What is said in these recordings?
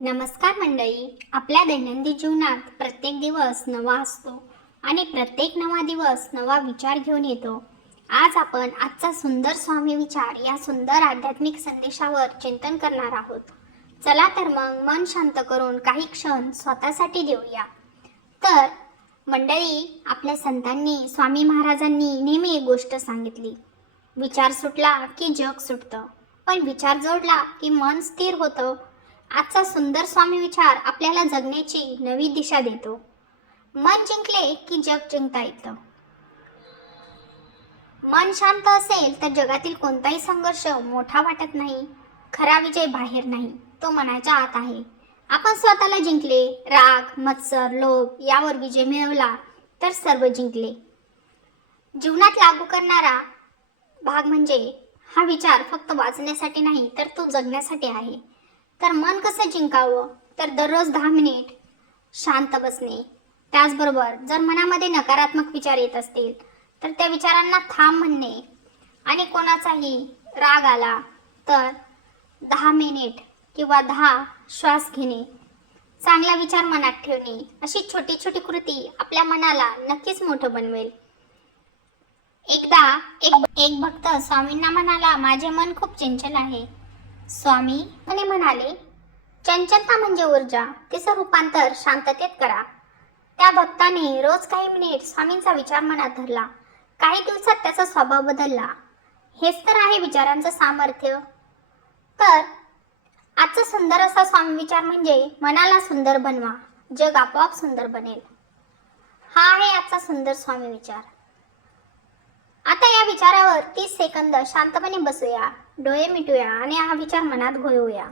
नमस्कार मंडळी. आपल्या दैनंदिन जीवनात प्रत्येक दिवस नवा असतो आणि प्रत्येक नवा दिवस नवा विचार घेऊन येतो. आज आपण आजचा सुंदर स्वामी विचार या सुंदर आध्यात्मिक संदेशावर चिंतन करणार आहोत. चला तर मग मन शांत करून काही क्षण स्वतःसाठी देऊया. तर मंडळी आपल्या संतांनी स्वामी महाराजांनी नेहमी एक गोष्ट सांगितली. विचार सुटला की जग सुटतं. पण विचार जोडला की मन स्थिर होतं. आजचा सुंदर स्वामी विचार आपल्याला जगण्याची नवी दिशा देतो. मन जिंकले की जग जिंकता येतं. मन शांत असेल तर जगातील कोणताही संघर्ष मोठा वाटत नाही खरा विजय बाहेर नाही तो मनाच्या आत आहे. आपण स्वतःला जिंकले राग मत्सर लोभ यावर विजय मिळवला तर सर्व जिंकले. जीवनात लागू करणारा भाग म्हणजे हा विचार फक्त वाचण्यासाठी नाही तर तो जगण्यासाठी आहे. तर मन कसं जिंकावं? तर दररोज दहा मिनिट शांत बसणे. त्याचबरोबर जर मनामध्ये नकारात्मक विचार येत असतील तर त्या विचारांना थांब म्हणणे. आणि कोणाचाही राग आला तर दहा मिनिट किंवा दहा श्वास घेणे. चांगला विचार मनात ठेवणे. अशी छोटी छोटी कृती आपल्या मनाला नक्कीच मोठं बनवेल. एकदा एक एक भक्त स्वामींना म्हणाला माझे मन खूप चंचल आहे. स्वामी म्हणाले चंचलता म्हणजे ऊर्जा. तिचं रूपांतर शांततेत करा. त्या भक्ताने रोज काही मिनिट स्वामींचा विचार मनात धरला. काही दिवसात त्याचा स्वभाव बदलला. हेच तर आहे विचारांचं सामर्थ्य. तर आजचा सुंदर असा स्वामी विचार म्हणजे मनाला सुंदर बनवा. जग आपोआप सुंदर बनेल. हा आहे आजचा सुंदर स्वामी विचार. आता या तर तीस सेकंद शांतपणे बसूया. डोळे मिटूया आणि हा विचार मनात घोळूया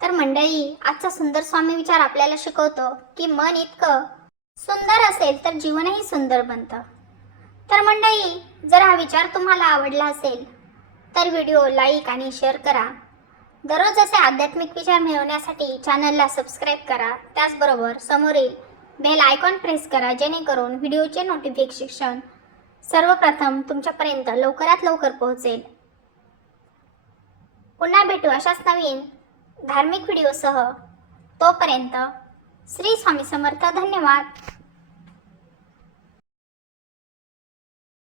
तर मंडळी आजचा सुंदर स्वामी विचार आपल्याला शिकवतो की मन इतकं सुंदर असेल तर जीवनही सुंदर बनतं. तर मंडळी जर हा विचार तुम्हाला आवडला असेल तर व्हिडिओ लाईक आणि शेअर करा. दररोज असे आध्यात्मिक विचार मिळवण्यासाठी चॅनलला सबस्क्राईब करा. त्याचबरोबर समोरील बेल आयकॉन प्रेस करा जेणेकरून व्हिडिओचे नोटिफिकेशन सर्वप्रथम तुमच्यापर्यंत लवकरात लवकर पोहोचेल. पुन्हा भेटू अशाच नवीन धार्मिक व्हिडिओसह. तोपर्यंत श्री स्वामी समर्थ. धन्यवाद.